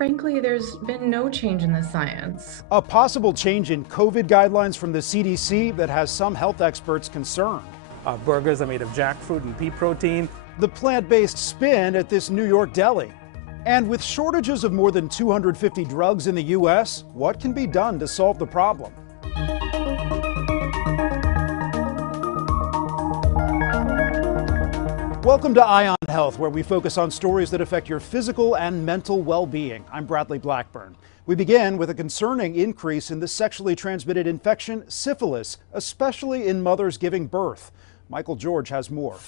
Frankly, there's been no change in the science. A possible change in COVID guidelines from the CDC that has some health experts concerned. Burgers are made of jackfruit and pea protein. The plant-based spin at this New York deli. And with shortages of more than 250 drugs in the U.S., what can be done to solve the problem? Welcome to Eye on Health, where we focus on stories that affect your physical and mental well-being. I'm Bradley Blackburn. We begin with a concerning increase in the sexually transmitted infection, syphilis, especially in mothers giving birth. Michael George has more.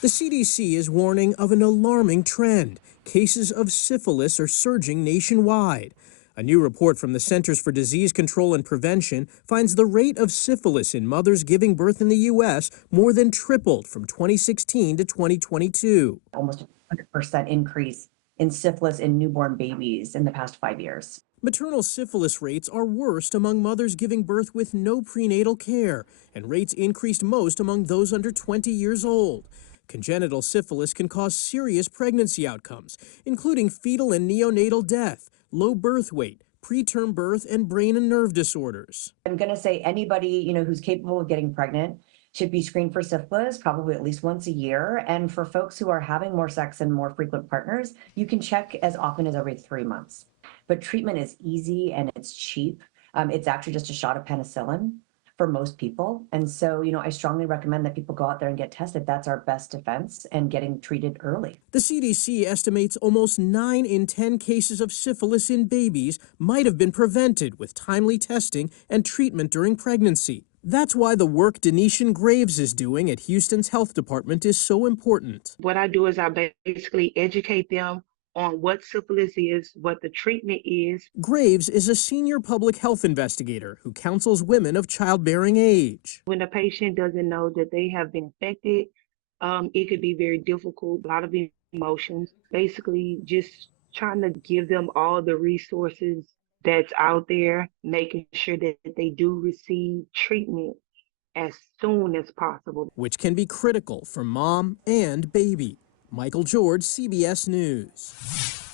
The CDC is warning of an alarming trend. Cases of syphilis are surging nationwide. A new report from the Centers for Disease Control and Prevention finds the rate of syphilis in mothers giving birth in the U.S. more than tripled from 2016 to 2022. Almost a 100% increase in syphilis in newborn babies in the past 5 years. Maternal syphilis rates are worst among mothers giving birth with no prenatal care, and rates increased most among those under 20 years old. Congenital syphilis can cause serious pregnancy outcomes, including fetal and neonatal death, low birth weight, preterm birth, and brain and nerve disorders. I'm going to say anybody, who's capable of getting pregnant should be screened for syphilis probably at least once a year. And for folks who are having more sex and more frequent partners, you can check as often as every 3 months. But treatment is easy and it's cheap. It's actually just a shot of penicillin for most people. And so, I strongly recommend that people go out there and get tested. That's our best defense and getting treated early. The CDC estimates almost 9 in 10 cases of syphilis in babies might have been prevented with timely testing and treatment during pregnancy. That's why the work Denishan Graves is doing at Houston's health department is so important. What I do is I basically educate them on what syphilis is, what the treatment is. Graves is a senior public health investigator who counsels women of childbearing age. When the patient doesn't know that they have been infected, it could be very difficult, a lot of emotions. Basically, just trying to give them all the resources that's out there, making sure that they do receive treatment as soon as possible. Which can be critical for mom and baby. Michael George, CBS News.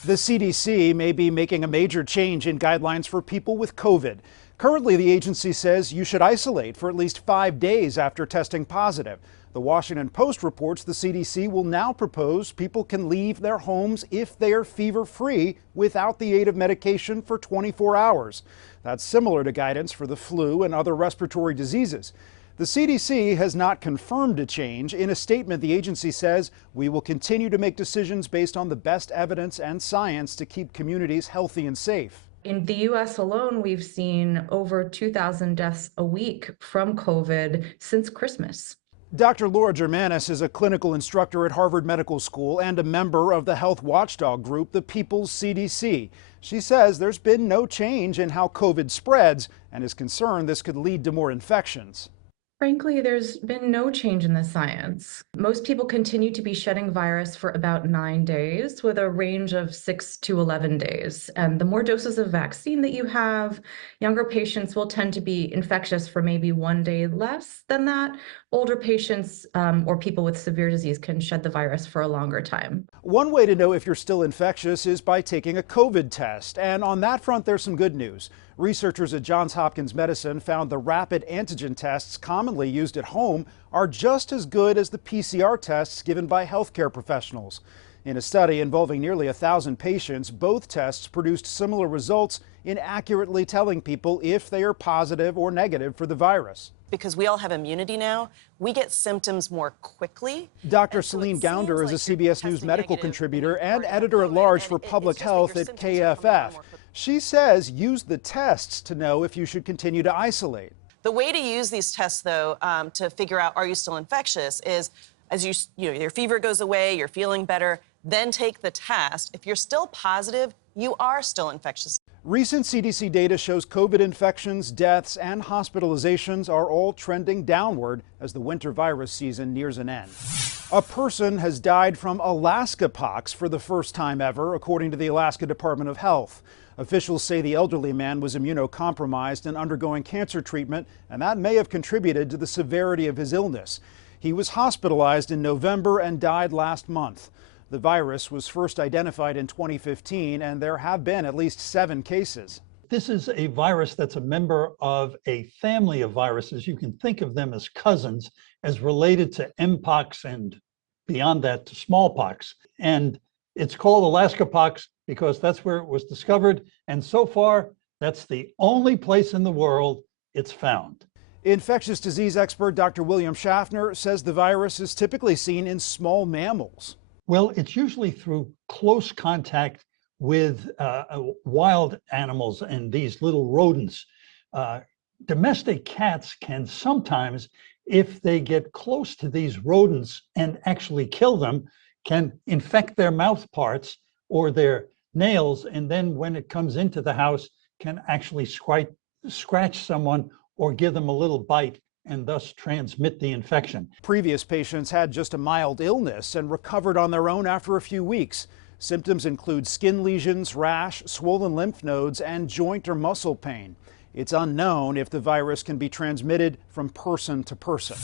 The CDC may be making a major change in guidelines for people with COVID. Currently, the agency says you should isolate for at least 5 days after testing positive. The Washington Post reports the CDC will now propose people can leave their homes if they are fever-free without the aid of medication for 24 hours. That's similar to guidance for the flu and other respiratory diseases. The CDC has not confirmed a change. In a statement, the agency says, we will continue to make decisions based on the best evidence and science to keep communities healthy and safe. In the U.S. alone, we've seen over 2,000 deaths a week from COVID since Christmas. Dr. Laura Germanis is a clinical instructor at Harvard Medical School and a member of the health watchdog group, the People's CDC. She says there's been no change in how COVID spreads and is concerned this could lead to more infections. Frankly, there's been no change in the science. Most people continue to be shedding virus for about 9 days with a range of 6 to 11 days. And the more doses of vaccine that you have, younger patients will tend to be infectious for maybe 1 day less than that. Older patients or people with severe disease can shed the virus for a longer time. One way to know if you're still infectious is by taking a COVID test. And on that front, there's some good news. Researchers at Johns Hopkins Medicine found the rapid antigen tests commonly used at home are just as good as the PCR tests given by healthcare professionals. In a study involving nearly 1,000 patients, both tests produced similar results in accurately telling people if they are positive or negative for the virus. Because we all have immunity now, we get symptoms more quickly. Dr. Celine Gounder is a CBS News medical contributor and editor-at-large for public health at KFF. She says use the tests to know if you should continue to isolate. The way to use these tests, though, to figure out are you still infectious is as your fever goes away, you're feeling better, then take the test. If you're still positive, you are still infectious. Recent CDC data shows COVID infections, deaths, and hospitalizations are all trending downward as the winter virus season nears an end. A person has died from Alaskapox for the first time ever, according to the Alaska Department of Health. Officials say the elderly man was immunocompromised and undergoing cancer treatment, and that may have contributed to the severity of his illness. He was hospitalized in November and died last month. The virus was first identified in 2015, and there have been at least 7 cases. This is a virus that's a member of a family of viruses. You can think of them as cousins, as related to Mpox and beyond that to smallpox. And it's called Alaskapox because that's where it was discovered. And so far, that's the only place in the world it's found. Infectious disease expert Dr. William Schaffner says the virus is typically seen in small mammals. Well, it's usually through close contact with wild animals and these little rodents. Domestic cats can sometimes, if they get close to these rodents and actually kill them, can infect their mouth parts or their nails, and then when it comes into the house, can actually scratch someone or give them a little bite and thus transmit the infection. Previous patients had just a mild illness and recovered on their own after a few weeks. Symptoms include skin lesions, rash, swollen lymph nodes, and joint or muscle pain. It's unknown if the virus can be transmitted from person to person.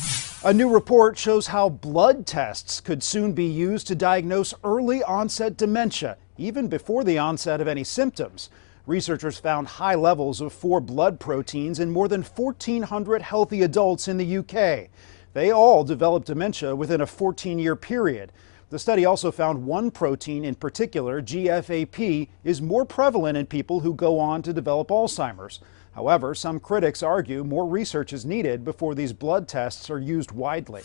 A new report shows how blood tests could soon be used to diagnose early onset dementia, even before the onset of any symptoms. Researchers found high levels of 4 blood proteins in more than 1,400 healthy adults in the UK. They all developed dementia within a 14-year period. The study also found one protein in particular, GFAP, is more prevalent in people who go on to develop Alzheimer's. However, some critics argue more research is needed before these blood tests are used widely.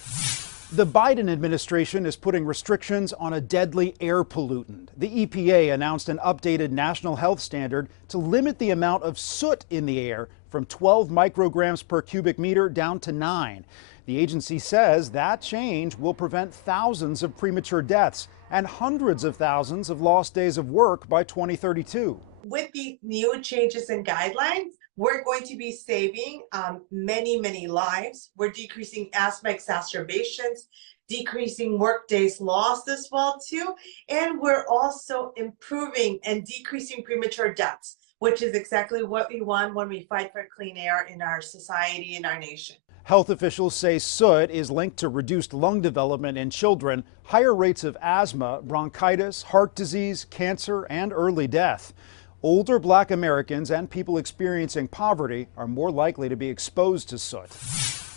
The Biden administration is putting restrictions on a deadly air pollutant. The EPA announced an updated national health standard to limit the amount of soot in the air from 12 micrograms per cubic meter down to 9. The agency says that change will prevent thousands of premature deaths and hundreds of thousands of lost days of work by 2032. With these new changes and guidelines, we're going to be saving many lives. We're decreasing asthma exacerbations, decreasing work days lost as well too. And we're also improving and decreasing premature deaths, which is exactly what we want when we fight for clean air in our society, in our nation. Health officials say soot is linked to reduced lung development in children, higher rates of asthma, bronchitis, heart disease, cancer, and early death. Older Black Americans and people experiencing poverty are more likely to be exposed to soot.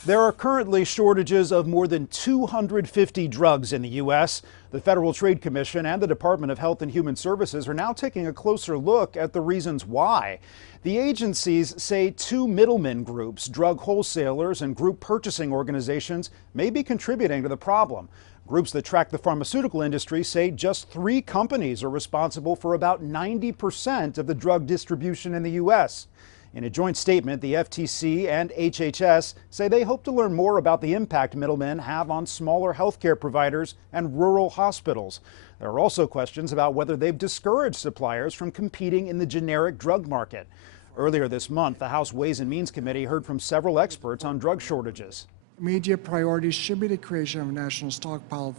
There are currently shortages of more than 250 drugs in the U.S. The Federal Trade Commission and the Department of Health and Human Services are now taking a closer look at the reasons why. The agencies say 2 middlemen groups, drug wholesalers and group purchasing organizations, may be contributing to the problem. Groups that track the pharmaceutical industry say just 3 companies are responsible for about 90% of the drug distribution in the U.S. In a joint statement, the FTC and HHS say they hope to learn more about the impact middlemen have on smaller healthcare providers and rural hospitals. There are also questions about whether they've discouraged suppliers from competing in the generic drug market. Earlier this month, the House Ways and Means Committee heard from several experts on drug shortages. Immediate priorities should be the creation of a national stockpile of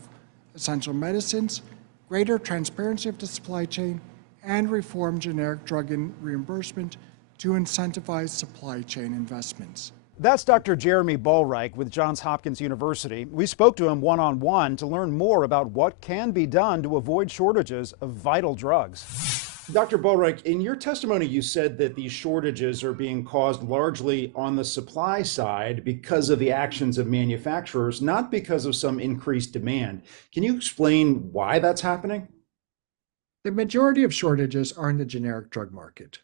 essential medicines, greater transparency of the supply chain, and reform generic drug reimbursement to incentivize supply chain investments. That's Dr. Jeremy Ballreich with Johns Hopkins University. We spoke to him one-on-one to learn more about what can be done to avoid shortages of vital drugs. Dr. Ballreich, in your testimony, you said that these shortages are being caused largely on the supply side because of the actions of manufacturers, not because of some increased demand. Can you explain why that's happening? The majority of shortages are in the generic drug market.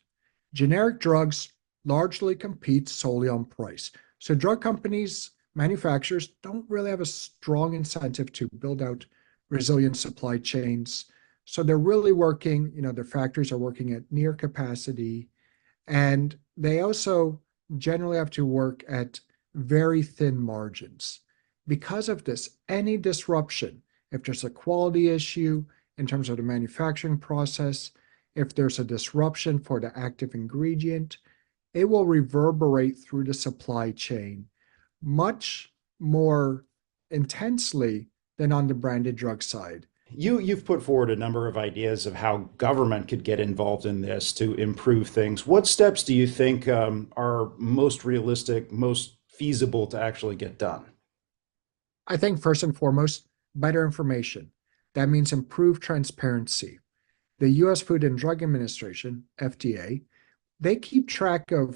Generic drugs largely compete solely on price. So drug companies, manufacturers don't really have a strong incentive to build out resilient supply chains. So they're really working, their factories are working at near capacity, and they also generally have to work at very thin margins. Because of this, any disruption, if there's a quality issue in terms of the manufacturing process, if there's a disruption for the active ingredient, it will reverberate through the supply chain much more intensely than on the branded drug side. You've put forward a number of ideas of how government could get involved in this to improve things. What steps do you think are most realistic, most feasible to actually get done? I think first and foremost, better information. That means improved transparency. The US Food and Drug Administration, FDA, they keep track of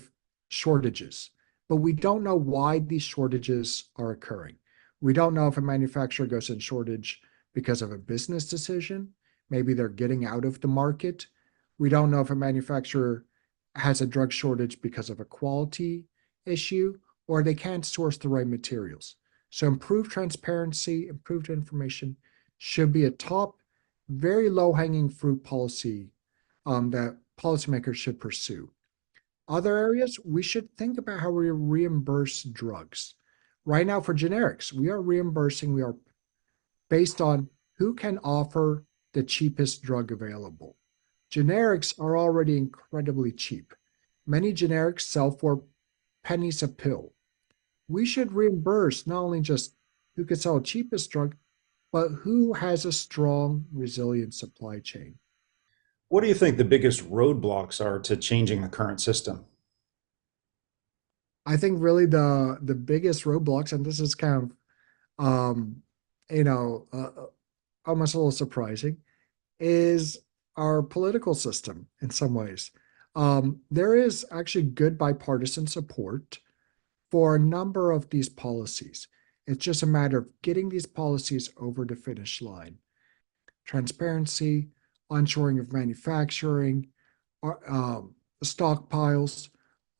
shortages, but we don't know why these shortages are occurring. We don't know if a manufacturer goes in shortage because of a business decision. Maybe they're getting out of the market. We don't know if a manufacturer has a drug shortage because of a quality issue or they can't source the right materials. So improved transparency, improved information should be a top, very low-hanging fruit policy that policymakers should pursue. Other areas, we should think about how we reimburse drugs. Right now for generics, we are based on who can offer the cheapest drug available. Generics are already incredibly cheap. Many generics sell for pennies a pill. We should reimburse not only just who can sell the cheapest drug, but who has a strong, resilient supply chain. What do you think the biggest roadblocks are to changing the current system? I think really the biggest roadblocks, and this is kind of almost a little surprising, is our political system in some ways. There is actually good bipartisan support for a number of these policies. It's just a matter of getting these policies over the finish line. Transparency, onshoring of manufacturing, stockpiles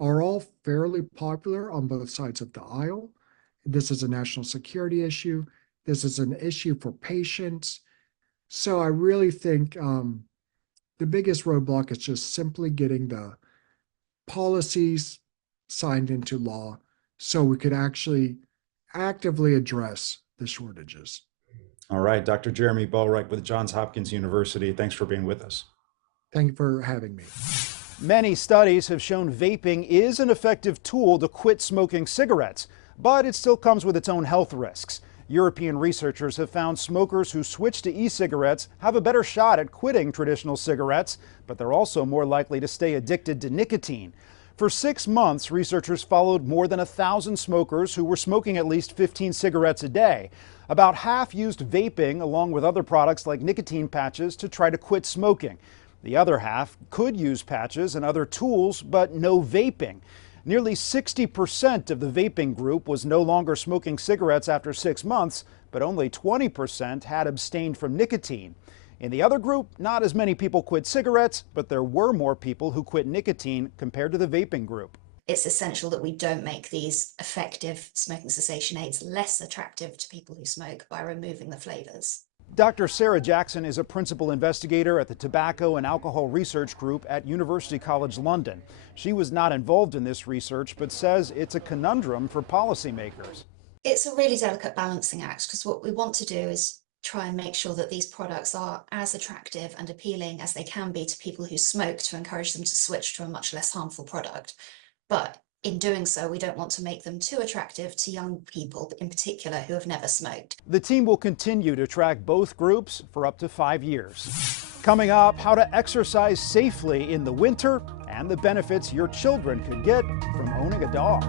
are all fairly popular on both sides of the aisle. This is a national security issue. This is an issue for patients. So I really think the biggest roadblock is just simply getting the policies signed into law so we could actually actively address the shortages. All right, Dr. Jeremy Bellreich with Johns Hopkins University. Thanks for being with us. Thank you for having me. Many studies have shown vaping is an effective tool to quit smoking cigarettes, but it still comes with its own health risks. European researchers have found smokers who switch to e-cigarettes have a better shot at quitting traditional cigarettes, but they're also more likely to stay addicted to nicotine. For 6 months, researchers followed more than 1,000 smokers who were smoking at least 15 cigarettes a day. About half used vaping along with other products like nicotine patches to try to quit smoking. The other half could use patches and other tools, but no vaping. Nearly 60% of the vaping group was no longer smoking cigarettes after 6 months, but only 20% had abstained from nicotine. In the other group, not as many people quit cigarettes, but there were more people who quit nicotine compared to the vaping group. It's essential that we don't make these effective smoking cessation aids less attractive to people who smoke by removing the flavors. Dr. Sarah Jackson is a principal investigator at the Tobacco and Alcohol Research Group at University College London. She was not involved in this research, but says it's a conundrum for policymakers. It's a really delicate balancing act because what we want to do is try and make sure that these products are as attractive and appealing as they can be to people who smoke to encourage them to switch to a much less harmful product. But in doing so, we don't want to make them too attractive to young people, in particular, who have never smoked. The team will continue to track both groups for up to 5 years. Coming up, how to exercise safely in the winter and the benefits your children could get from owning a dog.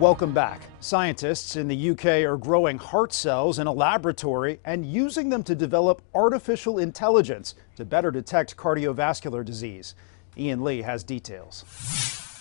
Welcome back. Scientists in the UK are growing heart cells in a laboratory and using them to develop artificial intelligence to better detect cardiovascular disease. Ian Lee has details.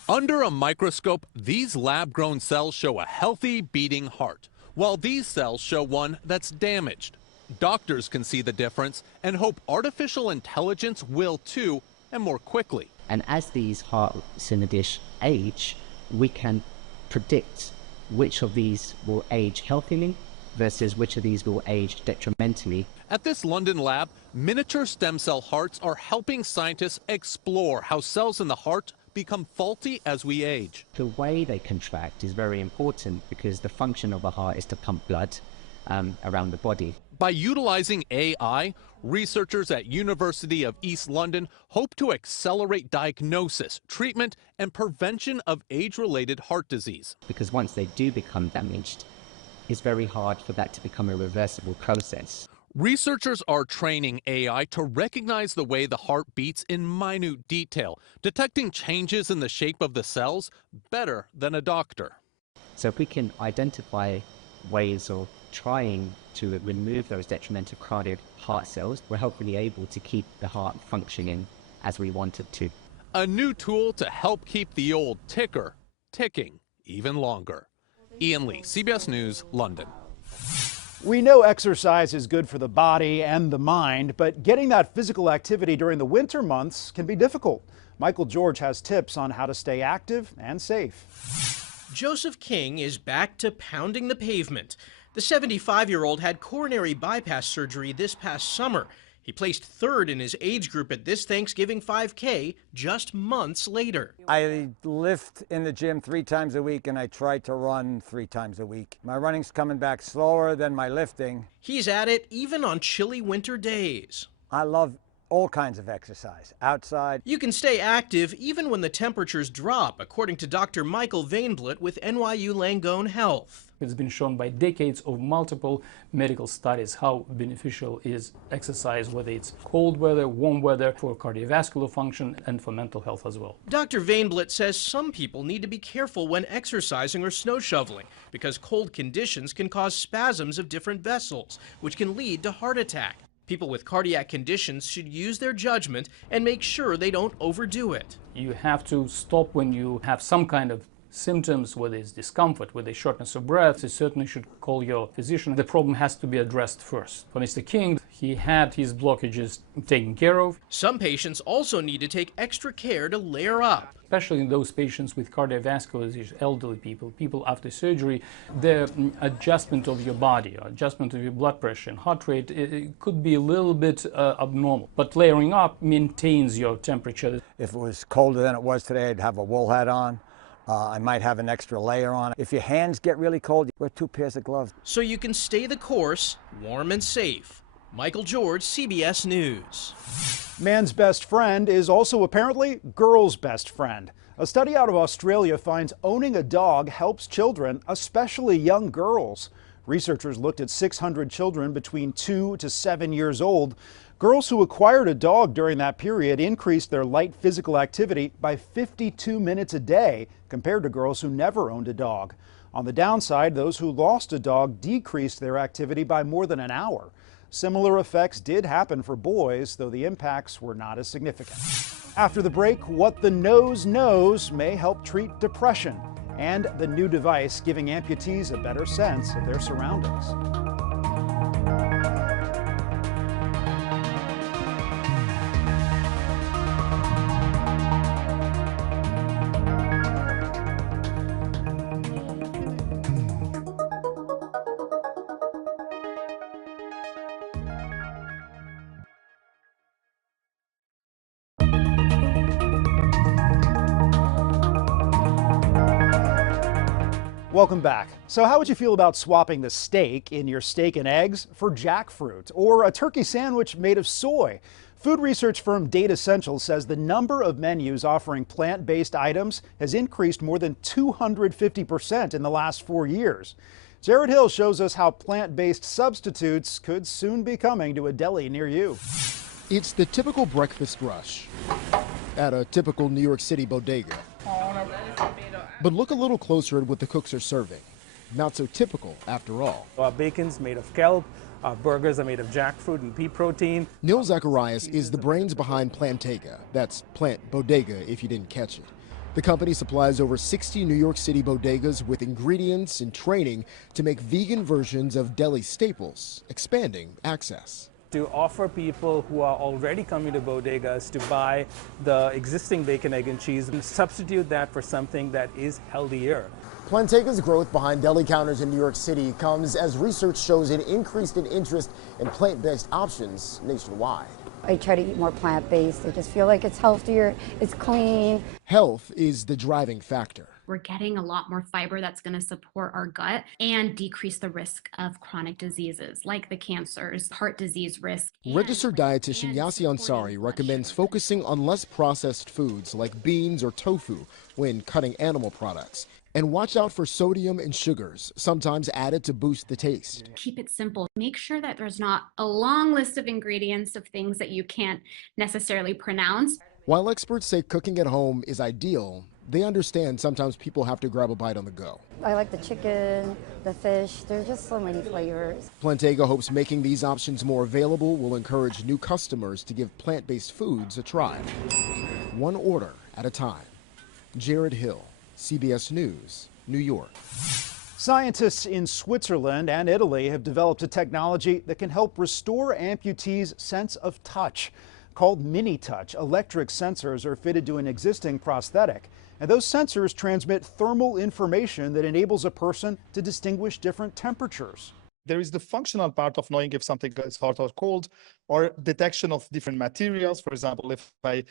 Under a microscope, these lab-grown cells show a healthy beating heart, while these cells show one that's damaged. Doctors can see the difference and hope artificial intelligence will too, and more quickly. And as these hearts in the dish age, we can predict which of these will age healthily versus which of these will age detrimentally. At this London lab, miniature stem cell hearts are helping scientists explore how cells in the heart become faulty as we age. The way they contract is very important because the function of a heart is to pump blood around the body. By utilizing AI, researchers at University of East London hope to accelerate diagnosis, treatment, and prevention of age-related heart disease. Because once they do become damaged, it's very hard for that to become a reversible process. Researchers are training AI to recognize the way the heart beats in minute detail, detecting changes in the shape of the cells better than a doctor. So if we can identify ways of trying to remove those detrimental cardiac heart cells, we're hopefully able to keep the heart functioning as we want it to. A new tool to help keep the old ticker ticking even longer. Ian Lee, CBS News, London. We know exercise is good for the body and the mind, but getting that physical activity during the winter months can be difficult. Michael George has tips on how to stay active and safe. Joseph King is back to pounding the pavement. The 75-year-old had coronary bypass surgery this past summer. He placed third in his age group at this Thanksgiving 5K just months later. I lift in the gym 3 times a week and I try to run 3 times a week. My running's coming back slower than my lifting. He's at it even on chilly winter days. I love all kinds of exercise, outside. You can stay active even when the temperatures drop, according to Dr. Michael Vainblut with NYU Langone Health. It's been shown by decades of multiple medical studies how beneficial is exercise, whether it's cold weather, warm weather, for cardiovascular function and for mental health as well. Dr. Vainblut says some people need to be careful when exercising or snow shoveling because cold conditions can cause spasms of different vessels, which can lead to heart attack. People with cardiac conditions should use their judgment and make sure they don't overdo it. You have to stop when you have some kind of symptoms, whether it's discomfort, whether it's shortness of breath. You certainly should call your physician. The problem has to be addressed first. For Mr. King, he had his blockages taken care of. Some patients also need to take extra care to layer up. Especially in those patients with cardiovascular disease, elderly people, people after surgery, the adjustment of your body, adjustment of your blood pressure and heart rate, it could be a little bit abnormal. But layering up maintains your temperature. If it was colder than it was today, I'd have a wool hat on. I might have an extra layer on. If your hands get really cold, wear 2 pairs of gloves. So you can stay the course, warm and safe. Michael George, CBS News. Man's best friend is also apparently girl's best friend. A study out of Australia finds owning a dog helps children, especially young girls. Researchers looked at 600 children between 2 to 7 years old. Girls who acquired a dog during that period increased their light physical activity by 52 minutes a day compared to girls who never owned a dog. On the downside, those who lost a dog decreased their activity by more than an hour. Similar effects did happen for boys, though the impacts were not as significant. After the break, what the nose knows may help treat depression, and the new device giving amputees a better sense of their surroundings. Welcome back. So how would you feel about swapping the steak in your steak and eggs for jackfruit or a turkey sandwich made of soy? Food research firm Data Essentials says the number of menus offering plant-based items has increased more than 250% in the last 4 years. Jared Hill shows us how plant-based substitutes could soon be coming to a deli near you. It's the typical breakfast rush at a typical New York City bodega. But look a little closer at what the cooks are serving. Not so typical, after all. Our bacon's made of kelp, our burgers are made of jackfruit and pea protein. Neil Zacharias is the brains behind Plantega. That's Plant Bodega, if you didn't catch it. The company supplies over 60 New York City bodegas with ingredients and training to make vegan versions of deli staples, expanding access. To offer people who are already coming to bodegas to buy the existing bacon, egg, and cheese and substitute that for something that is healthier. Plantega's growth behind deli counters in New York City comes as research shows an increase in interest in plant-based options nationwide. I try to eat more plant-based. I just feel like it's healthier, it's clean. Health is the driving factor. We're getting a lot more fiber that's going to support our gut and decrease the risk of chronic diseases like the cancers, heart disease risk. Registered dietitian Yassi Ansari recommends focusing on less processed foods like beans or tofu when cutting animal products. And watch out for sodium and sugars, sometimes added to boost the taste. Keep it simple. Make sure that there's not a long list of ingredients of things that you can't necessarily pronounce. While experts say cooking at home is ideal, they understand sometimes people have to grab a bite on the go. I like the chicken, the fish. There's just so many flavors. Plantega hopes making these options more available will encourage new customers to give plant-based foods a try. One order at a time. Jared Hill, CBS News, New York. Scientists in Switzerland and Italy have developed a technology that can help restore amputees' sense of touch. Called Minitouch, electric sensors are fitted to an existing prosthetic, and those sensors transmit thermal information that enables a person to distinguish different temperatures. There is the functional part of knowing if something is hot or cold, or detection of different materials. For example, if I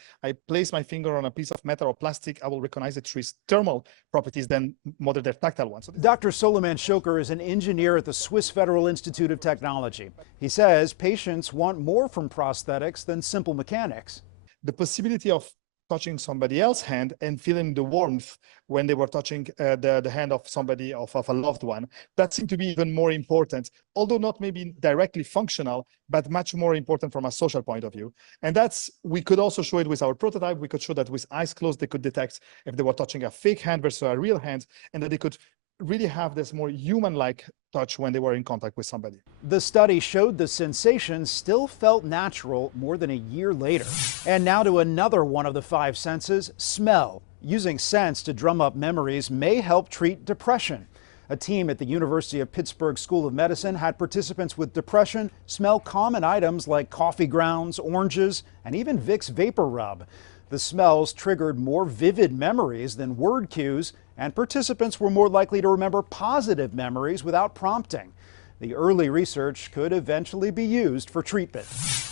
place my finger on a piece of metal or plastic, I will recognize its thermal properties than more than their tactile ones. Dr. Soliman Shoker is an engineer at the Swiss Federal Institute of Technology. He says patients want more from prosthetics than simple mechanics. The possibility of touching somebody else's hand and feeling the warmth when they were touching the hand of somebody, of a loved one, that seemed to be even more important, although not maybe directly functional, but much more important from a social point of view. And we could also show it with our prototype. We could show that with eyes closed, they could detect if they were touching a fake hand versus a real hand, and that they could really have this more human-like touch when they were in contact with somebody. The study showed the sensation still felt natural more than a year later. And now to another one of the five senses, smell. Using scents to drum up memories may help treat depression. A team at the University of Pittsburgh School of Medicine had participants with depression smell common items like coffee grounds, oranges, and even Vicks Vapor Rub. The smells triggered more vivid memories than word cues, and participants were more likely to remember positive memories without prompting. The early research could eventually be used for treatment.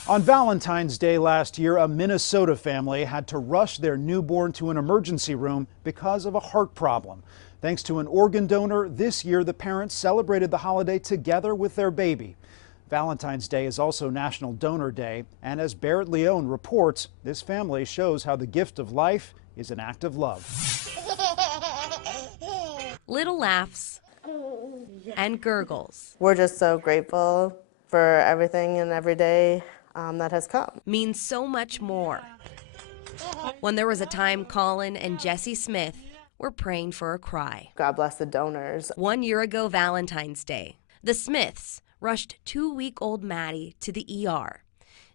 On Valentine's Day last year, a Minnesota family had to rush their newborn to an emergency room because of a heart problem. Thanks to an organ donor, this year the parents celebrated the holiday together with their baby. Valentine's Day is also National Donor Day, and as Barrett Leone reports, this family shows how the gift of life is an act of love. Little laughs and gurgles. We're just so grateful for everything and every day that has come. Means so much more. When there was a time Colin and Jesse Smith were praying for a cry. God bless the donors. 1 year ago Valentine's Day, the Smiths rushed 2-week-old Maddie to the ER.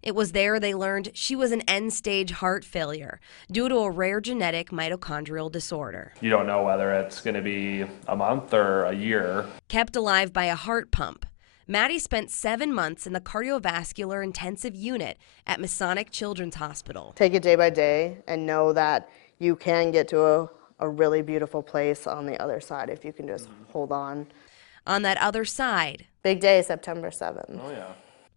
It was there they learned she was an end-stage heart failure due to a rare genetic mitochondrial disorder. You don't know whether it's going to be a month or a year. Kept alive by a heart pump, Maddie spent 7 months in the cardiovascular intensive unit at Masonic Children's Hospital. Take it day by day and know that you can get to a really beautiful place on the other side if you can just hold on. On that other side, big day, September 7th. Oh, yeah.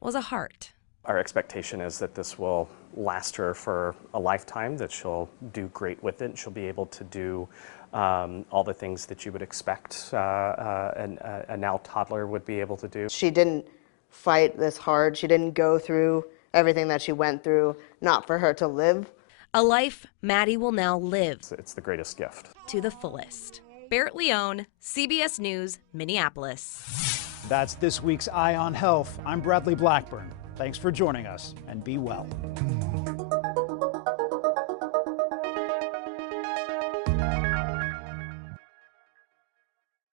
Was a heart. Our expectation is that this will last her for a lifetime, that she'll do great with it. She'll be able to do all the things that you would expect a now toddler would be able to do. She didn't fight this hard. She didn't go through everything that she went through, not for her to live. A life Maddie will now live. It's the greatest gift. To the fullest. Barrett Leone, CBS News, Minneapolis. That's this week's Eye on Health. I'm Bradley Blackburn. Thanks for joining us, and be well.